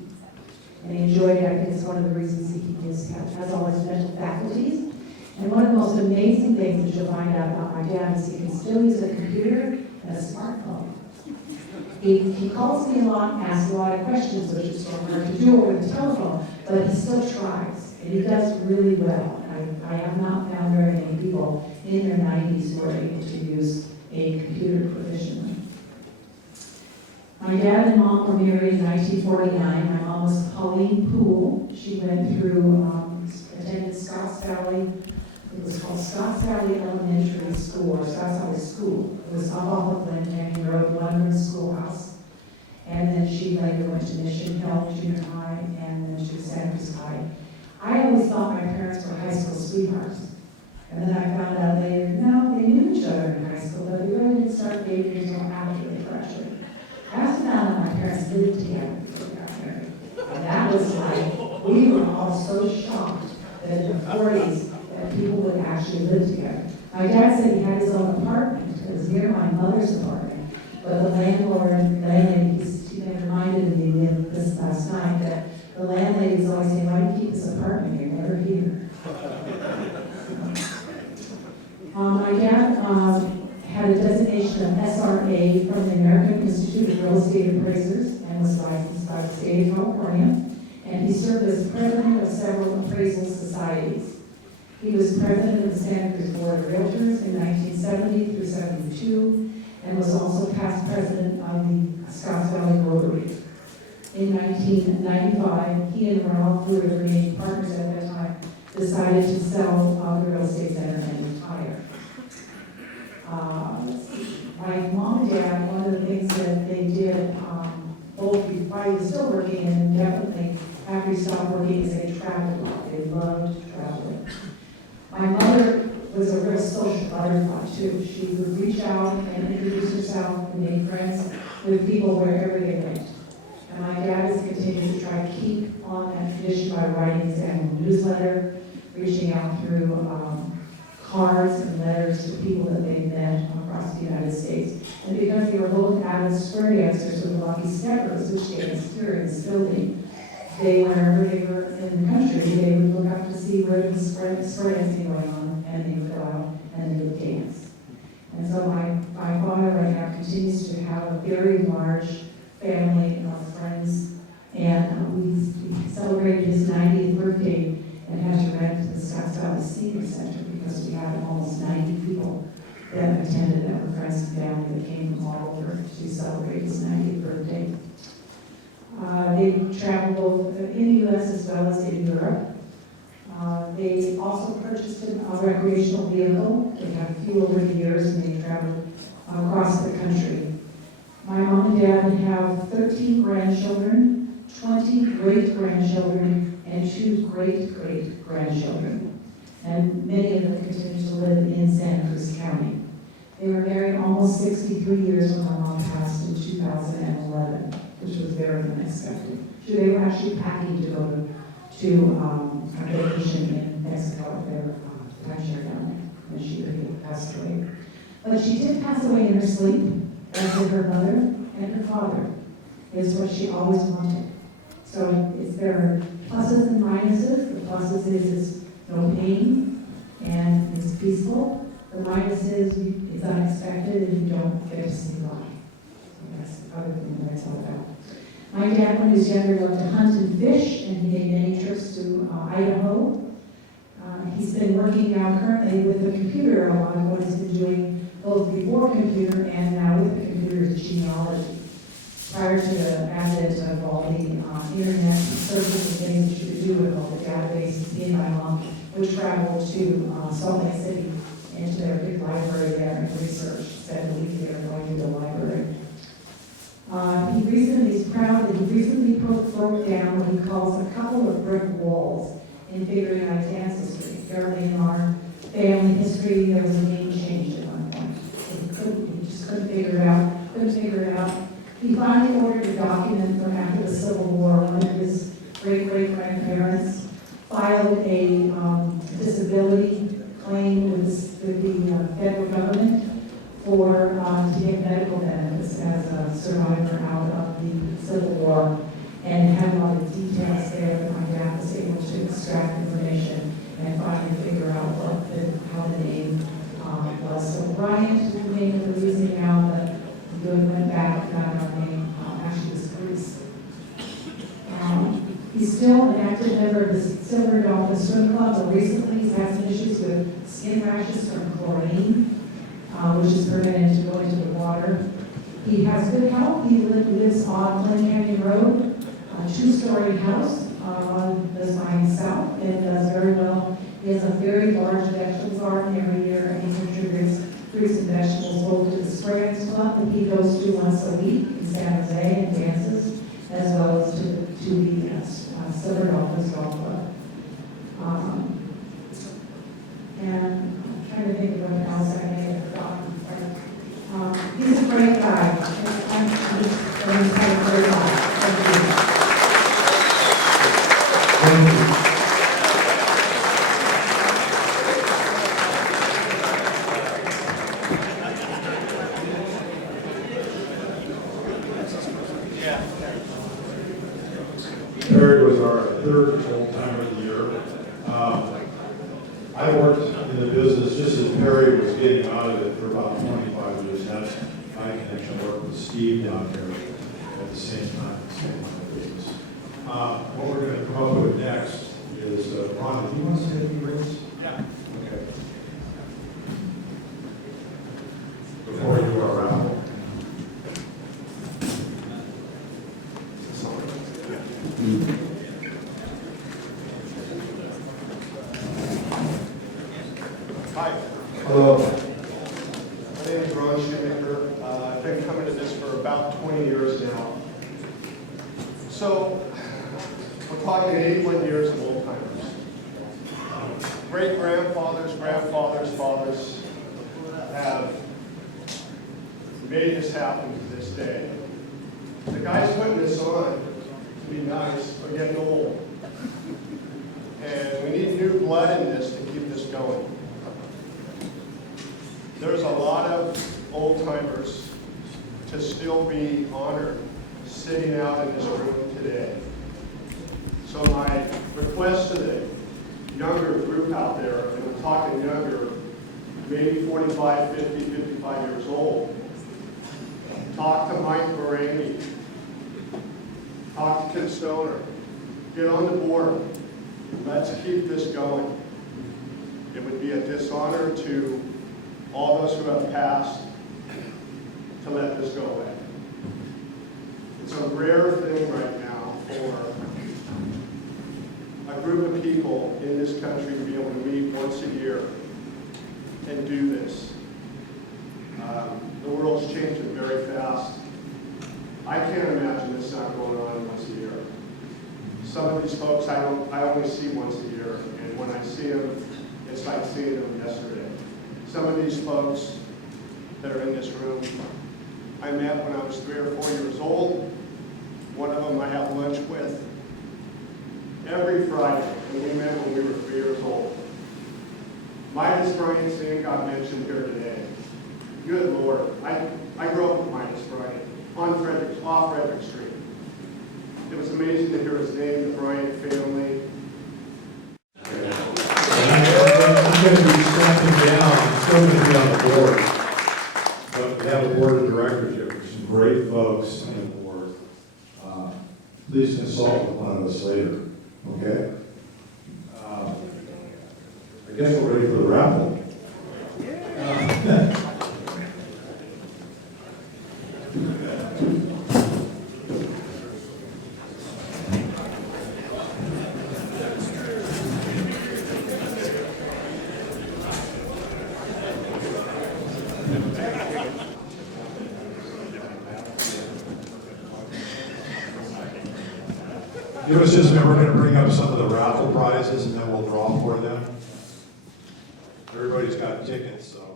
And he enjoyed it. I think it's one of the reasons he has all his mental faculties. And one of the most amazing things that you'll find out about my dad is he can still use a computer and a smartphone. He calls me a lot and asks a lot of questions, which is so hard to do over the telephone, but he still tries, and he does really well. I I have not found very many people in their 90s who are able to use a computer proficiently. My dad and mom were married in 1949. My mom was Pauline Poole. She went through, attended Scotts Valley. It was called Scotts Valley Elementary School, or Scotts Valley School. It was up off of Luncheon Road, one-room schoolhouse. And then she later went to Mission Hill Junior High and then to Santa Cruz High. I always thought my parents were high school sweethearts. And then I found out later, no, they knew each other in high school, but they really didn't start dating until after they graduated. I also found out my parents lived together before they got married. And that was like, we were all so shocked that in the 40s that people would actually live together. My dad said he had his own apartment. It was near my mother's apartment. But the landlady, she reminded me of this last night, that the landlady was always saying, why do you keep this apartment? You're never here. My dad had a designation of SRA from the American Institute of Real Estate Appraisers and was licensed by the state of California. And he served as president of several appraisal societies. He was president of the Santa Cruz Board of Realtors in 1970 through 72, and was also past president of the Scotts Valley Rotary. In 1995, he and Ralph, who were the remaining partners at that time, decided to sell the real estate center and retire. My mom and dad, one of the things that they did, both while he was still working and definitely after he stopped working, is they traveled a lot. They loved traveling. My mother was a real social butterfly too. She would reach out and introduce herself and make friends with people wherever they went. And my dad has continued to try to keep on that tradition by writing his annual newsletter, reaching out through cards and letters to people that they met across the United States. And because they were both avid square dancers with the Lucky Steppers, which they experienced building, they, whenever they were in the country, they would look up to see where the square dancing going on, and they would go out and they would dance. And so my father right now continues to have a very large family of friends, and we celebrated his 90th birthday and had to rent the Scotts Valley Senior Center because we had almost 90 people that attended that were friends and family that came from all over to celebrate his 90th birthday. They traveled both in the U.S. as well as in Europe. They also purchased a recreational vehicle. They had a few over the years, and they traveled across the country. My mom and dad have 13 grandchildren, 20 great-grandchildren, and 2 great-great-grandchildren. And many of them continue to live in Santa Cruz County. They were married almost 63 years when my mom passed in 2011, which was very unexpected. They were actually packing to go to a vacation in Mexico, their timeshare down there, when she passed away. But she did pass away in her sleep, as did her mother and her father, is what she always wanted. So there are pluses and minuses. The pluses is no pain and it's peaceful. The minus is it's unexpected and you don't get to see life. So that's the other thing that it's all about. My dad, when he was younger, loved to hunt and fish, and he made many trips to Idaho. He's been working now currently with the computer a lot of what he's been doing both before computer and now with the computer is genealogy. Prior to the advent of all the internet searches and things that you could do with all the databases, he and my mom would travel to Salt Lake City into their big library there and research. Spend a week there going to the library. He's proud that he recently broke down what he calls a couple of brick walls in figuring out his ancestry. Apparently in our family history, there was a name change at one point. He just couldn't figure it out. He finally ordered a document from after the Civil War. One of his great-great-grandparents filed a disability claim with the federal government for to get medical benefits as a survivor out of the Civil War, and it had a lot of details there that my dad was able to extract information and finally figure out how the name was. So Bryant, the name that we're using now, but we went back and found our name actually was Cruz. He's still an active member of the Silver Dolphin Swim Club, but recently he's had some issues with skin rashes from chlorine, which is permitted to go into the water. He has good health. He lives on Glen Canyon Road, a 2-story house on the Spine South, and does very well. He has a very large vegetable garden every year, and he contributes fruits and vegetables both to the Spreads Club that he goes to once a week in San Jose and dances, as well as to the Silver Dolphins Golf Club. And I'm trying to think of what else I may have forgotten. He's a great guy. I'm just going to say a great guy. Perry was our third old-timer of the year. I worked in the business just as Perry was getting out of it for about 25 years. That's my connection. I worked with Steve down here at the same time, the same line of business. What we're going to come up with next is, Ron, do you want to say anything, Rings? Yeah. Okay. Before we do our raffle. Hi. Hello. My name is Ron Shoemaker. I've been coming to this for about 20 years now. So, we're talking 81 years of old-timers. Great-grandfathers, grandfathers, fathers have made this happen to this day. The guys putting this on, to be nice, are getting old. And we need new blood in this to keep this going. There's a lot of old-timers to still be honored sitting out in this room today. So my request to the younger group out there, and I'm talking younger, maybe 45, 50, 55 years old, talk to Mike Barangi, talk to Tim Stoner, get on the board, let's keep this going. It would be a dishonor to all those who have passed to let this go away. It's a rare thing right now for a group of people in this country to be able to meet once a year and do this. The world's changing very fast. I can't imagine this not going on once a year. Some of these folks I only see once a year, and when I see them, it's like seeing them yesterday. Some of these folks that are in this room, I met when I was 3 or 4 years old. One of them I have lunch with every Friday, and we met when we were 3 years old. Midas Bryant Singh got mentioned here today. Good Lord, I grew up with Midas Bryant off Frederick Street. It was amazing to hear his name, the Bryant family. I'm going to be stepping down. I'm still going to be on the board. But we have a board of directors here. There's some great folks on the board. Please consult with one of us later. Okay? I guess we're ready for the raffle. Give us just a minute, we're going to bring up some of the raffle prizes and then we'll draw for them. Everybody's got tickets, so.